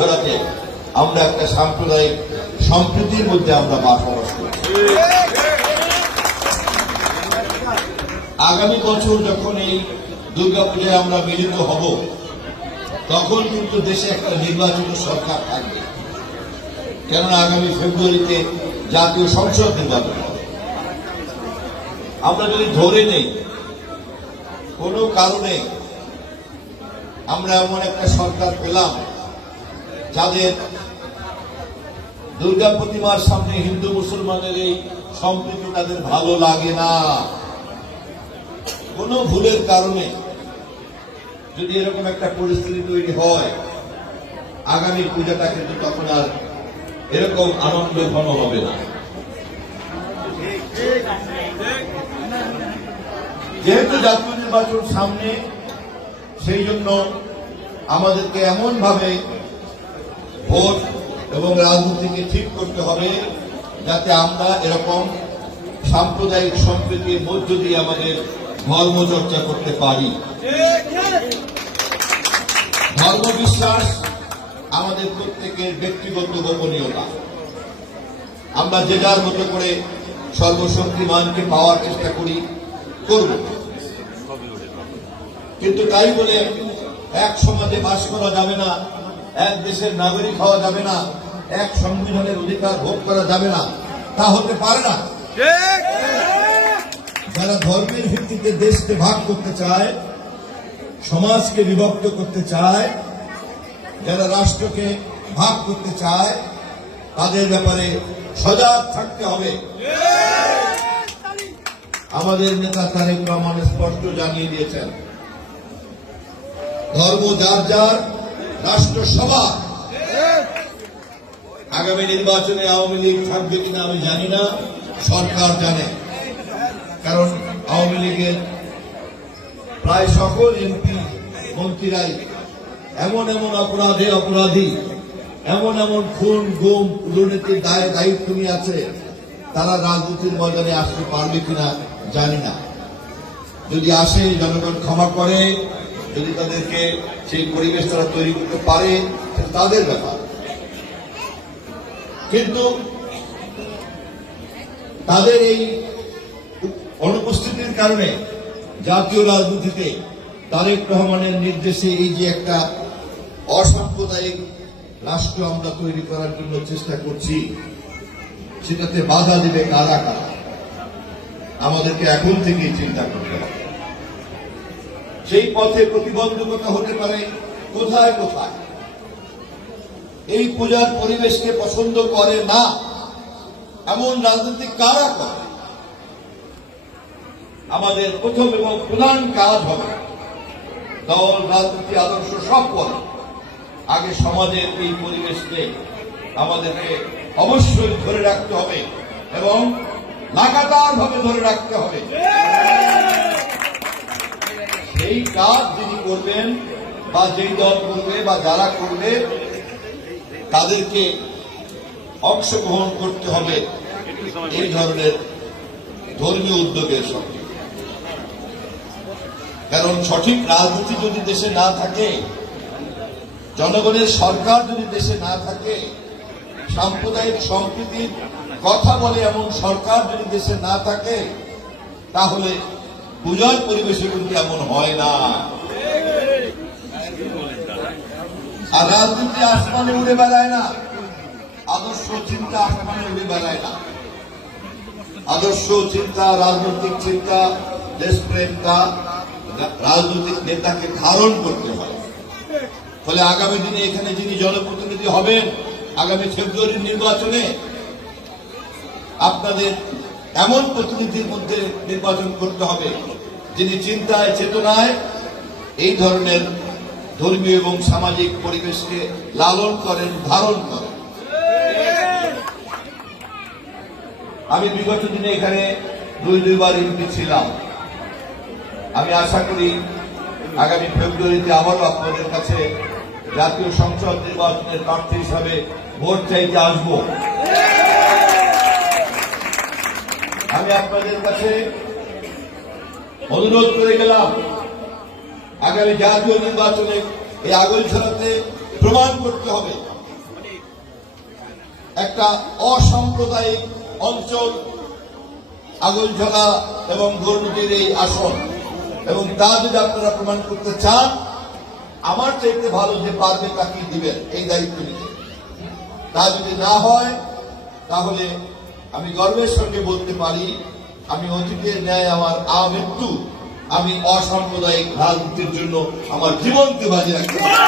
ছড়াতে আমরা একটা সাম্প্রদায়িক সম্প্রীতির মধ্যে আমরা বসবাস করি। আগামী বছর যখন এই দুর্গাপূজায় আমরা মিলিত হব, তখন কিন্তু দেশে একটা নির্বাচিত সরকার থাকবে। কেননা আগামী ফেব্রুয়ারিতে জাতীয় সংসদ নির্বাচন হবে। আমরা যদি ধরে নেই কোনো কারণে আমরা এমন একটা সরকার পেলাম যাদের দুর্গা প্রতিমার সামনে হিন্দু মুসলমানের এই সম্প্রীতি তাদের ভালো লাগে না, কোনো ভুলের কারণে যদি এরকম একটা পরিস্থিতি তৈরি হয়, আগামী পূজাটা কিন্তু তখন আর এরকম আনন্দ ঘন হবে না। যেহেতু জাতীয় নির্বাচন সামনে, সেই জন্য আমাদেরকে এমন ভাবে ভোট এবং রাজনীতিকে ঠিক করতে হবে যাতে আমরা এরকম সাম্প্রদায়িক সম্প্রীতির মধ্য দিয়ে আমাদের ধর্ম চর্চা করতে পারি। ধর্ম বিশ্বাস আমাদের প্রত্যেকের ব্যক্তিগত গোপনীয়তা। আমরা যে যার মতো করে সর্বশক্তিমানকে পাওয়ার চেষ্টা করি, করব, কিন্তু তাই বলে এক সমাজে বাস করা যাবে না, এক দেশের নাগরিক হওয়া যাবে না, এক সংবিধানের অধিকার ভোগ করা যাবে না, তা হতে পারে না। যারা ধর্মের ভিত্তিতে দেশকে ভাগ করতে চায়, সমাজকে বিভক্ত করতে চায়, যারা রাষ্ট্রকে ভাগ করতে চায়, তাদের ব্যাপারে সজাগ থাকতে হবে। আমাদের নেতা তারেক রহমান স্পষ্ট জানিয়ে দিয়েছেন, ধর্ম যার যার, রাষ্ট্র সবার। আগামী নির্বাচনে আওয়ামী লীগ থাকবে কিনা আমি জানি না, সরকার জানে। কারণ আওয়ামী লীগের প্রায় সকল এমপি মন্ত্রীরাই এমন এমন অপরাধী, এমন এমন খুন গুম দুর্নীতির দায়িত্ব নিয়ে আছে, তারা রাজনীতির ময়দানে আসতে পারবে কিনা জানি না। যদি আসে, জনগণ ক্ষমা করে, যদি তাদেরকে সেই পরিবেশ তারা তৈরি করতে পারে, তাদের ব্যাপার। কিন্তু তাদের এই অনুপস্থিতির কারণে জাতীয় রাজনীতিতে তারেক রহমানের নির্দেশে এই যে একটা অসাম্প্রদায়িক রাষ্ট্র আমরা তৈরি করার জন্য চেষ্টা করছি, সেটাতে বাধা দেবে কারা কারা, আমাদেরকে এখন থেকেই চিন্তা করতে হবে। সেই পথে প্রতিবন্ধকতা হতে পারে কোথায় কোথায়। এই পূজার পরিবেশকে পছন্দ করে না এমন রাজনীতি কারা করে। আমাদের প্রথম এবং প্রধান কাজ হবে, দল রাজনীতি আদর্শ সব পরে, আগে সমাজের এই পরিবেশকে আমাদেরকে অবশ্যই ধরে রাখতে হবে এবং লাগাতার ভাবে ধরে রাখতে হবে। সেই কাজ যিনি করবেন বা যেই দল করবে বা যারা করবে, তাদেরকে অংশগ্রহণ করতে হবে এই ধরনের ধর্মীয় উদ্যোগের সঙ্গে। কারণ সঠিক রাজনীতি যদি দেশে না থাকে, জনগণের সরকার যদি দেশে না থাকে, সাম্প্রদায়িক সম্প্রীতির কথা বলে এমন সরকার যদি দেশে না থাকে, তাহলে পূজার পরিবেশে কিন্তু এমন হয় না। আর রাজনীতি আসমানে উড়ে বেড়ায় না, আদর্শ চিন্তা আসমানে উড়ে বেড়ায় না। আদর্শ চিন্তা, রাজনৈতিক চিন্তা, দেশপ্রেমটা রাজনৈতিক নেতাকে ধারণ করতে হয়। ফলে আগামী দিনে এখানে যিনি জনপ্রতিনিধি হবেন, আগামী ফেব্রুয়ারির নির্বাচনে আপনাদের এমন প্রতিনিধির মধ্যে নির্বাচন করতে হবে যিনি চিন্তায় চেতনায় এই ধরনের ধর্মীয় এবং সামাজিক পরিবেশকে লালন করেন, ধারণ করেন। আমি বিগত দিনে এখানে দুইবার এমপি ছিলাম। আমি আশা করি আগামী ফেব্রুয়ারিতে আবারও আপনাদের কাছে জাতীয় সংসদ নির্বাচনের প্রার্থী হিসাবে ভোট চাইতে আসব। আমি আপনাদের কাছে অনুরোধ করে গেলাম, আগামী জাতীয় নির্বাচনে এই আগৈলঝাড়াতে প্রমাণ করতে হবে একটা অসাম্প্রদায়িক অঞ্চল আগৈলঝাড়া এবং গৌরনদীর এই আসন, এবং তা যদি আপনারা প্রমাণ করতে চান, আমার চাইতে ভালো যে পারবে তাকে দিবেন এই দায়িত্ব নিতে। তা যদি না হয় তাহলে আমি গর্বের সঙ্গে বলতে পারি, আমি অতীতের ন্যায় আমার আমৃত্যু আমি অসাম্প্রদায়িক রাজনীতির জন্য আমার জীবনকে বাজি রাখতে পারি।